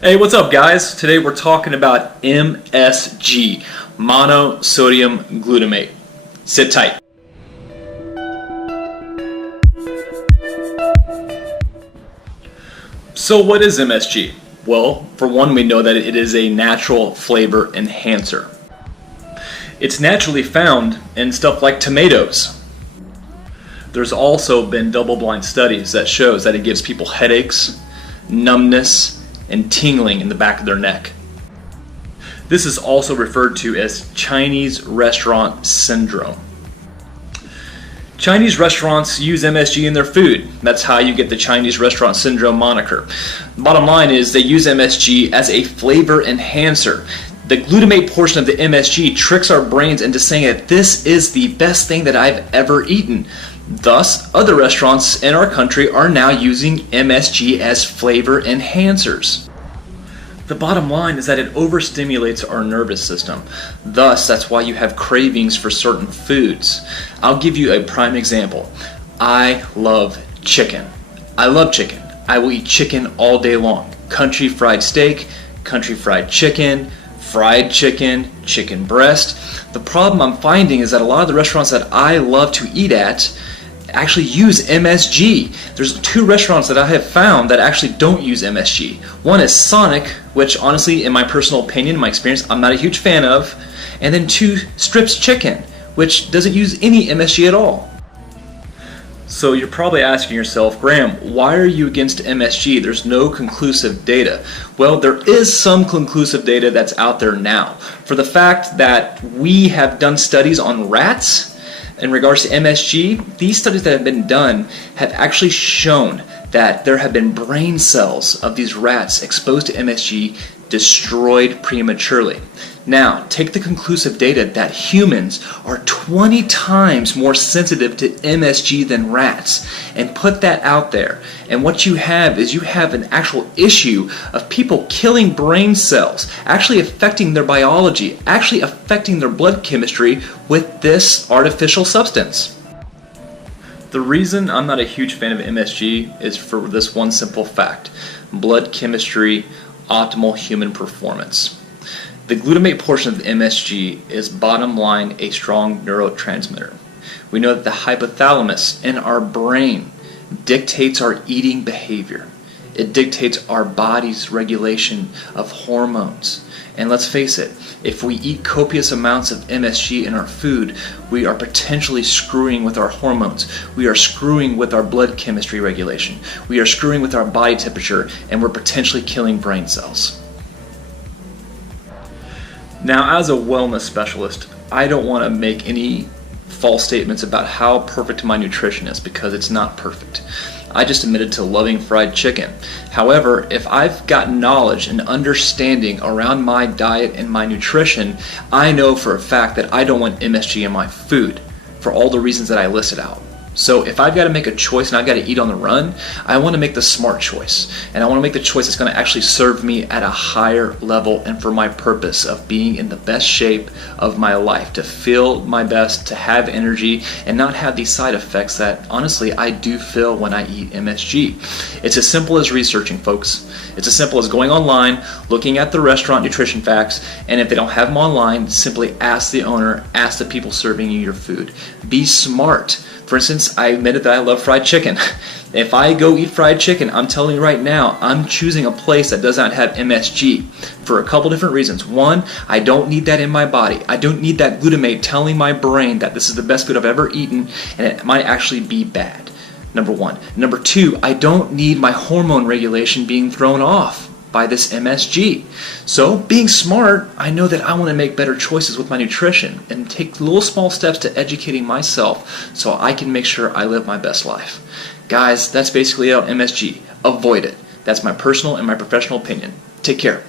Hey, what's up guys? Today we're talking about MSG, monosodium glutamate. Sit tight. So what is MSG? Well, for one, we know that it is a natural flavor enhancer. It's naturally found in stuff like tomatoes. There's also been double-blind studies that shows that it gives people headaches, numbness, and tingling in the back of their neck. This is also referred to as Chinese restaurant syndrome. Chinese restaurants use MSG in their food. That's how you get the Chinese restaurant syndrome moniker. Bottom line is they use MSG as a flavor enhancer. The glutamate portion of the MSG tricks our brains into saying that this is the best thing that I've ever eaten. Thus, other restaurants in our country are now using MSG as flavor enhancers. The bottom line is that it overstimulates our nervous system. Thus, that's why you have cravings for certain foods. I'll give you a prime example. I love chicken. I love chicken. I will eat chicken all day long. Country fried steak, country fried chicken, chicken breast. The problem I'm finding is that a lot of the restaurants that I love to eat at actually use MSG. There's two restaurants that I have found that actually don't use MSG. One is Sonic, which honestly, in my personal opinion, my experience, I'm not a huge fan of. And then two, Strips Chicken, which doesn't use any MSG at all. So you're probably asking yourself, Graham, why are you against MSG? There's no conclusive data. Well, there is some conclusive data that's out there now. For the fact that we have done studies on rats in regards to MSG, these studies that have been done have actually shown that there have been brain cells of these rats exposed to MSG destroyed prematurely. Now, take the conclusive data that humans are 20 times more sensitive to MSG than rats and put that out there. And what you have is you have an actual issue of people killing brain cells, actually affecting their biology, actually affecting their blood chemistry with this artificial substance. The reason I'm not a huge fan of MSG is for this one simple fact: blood chemistry, optimal human performance. The glutamate portion of the MSG is bottom line a strong neurotransmitter. We know that the hypothalamus in our brain dictates our eating behavior. It dictates our body's regulation of hormones. And let's face it, if we eat copious amounts of MSG in our food, we are potentially screwing with our hormones. We are screwing with our blood chemistry regulation. We are screwing with our body temperature, and we're potentially killing brain cells. Now, as a wellness specialist, I don't want to make any false statements about how perfect my nutrition is, because it's not perfect. I just admitted to loving fried chicken. However, if I've got knowledge and understanding around my diet and my nutrition, I know for a fact that I don't want MSG in my food for all the reasons that I listed out. So if I've got to make a choice and I've got to eat on the run, I want to make the smart choice. And I want to make the choice that's going to actually serve me at a higher level and for my purpose of being in the best shape of my life, to feel my best, to have energy, and not have these side effects that honestly I do feel when I eat MSG. It's as simple as researching, folks. It's as simple as going online, looking at the restaurant nutrition facts, and if they don't have them online, simply ask the owner, ask the people serving you your food. Be smart. For instance, I admitted that I love fried chicken. If I go eat fried chicken, I'm telling you right now, I'm choosing a place that does not have MSG for a couple different reasons. One, I don't need that in my body. I don't need that glutamate telling my brain that this is the best food I've ever eaten and it might actually be bad. Number one. Number two, I don't need my hormone regulation being thrown off by this MSG. So being smart, I know that I want to make better choices with my nutrition and take little small steps to educating myself so I can make sure I live my best life. Guys, that's basically it on MSG. Avoid it. That's my personal and my professional opinion. Take care.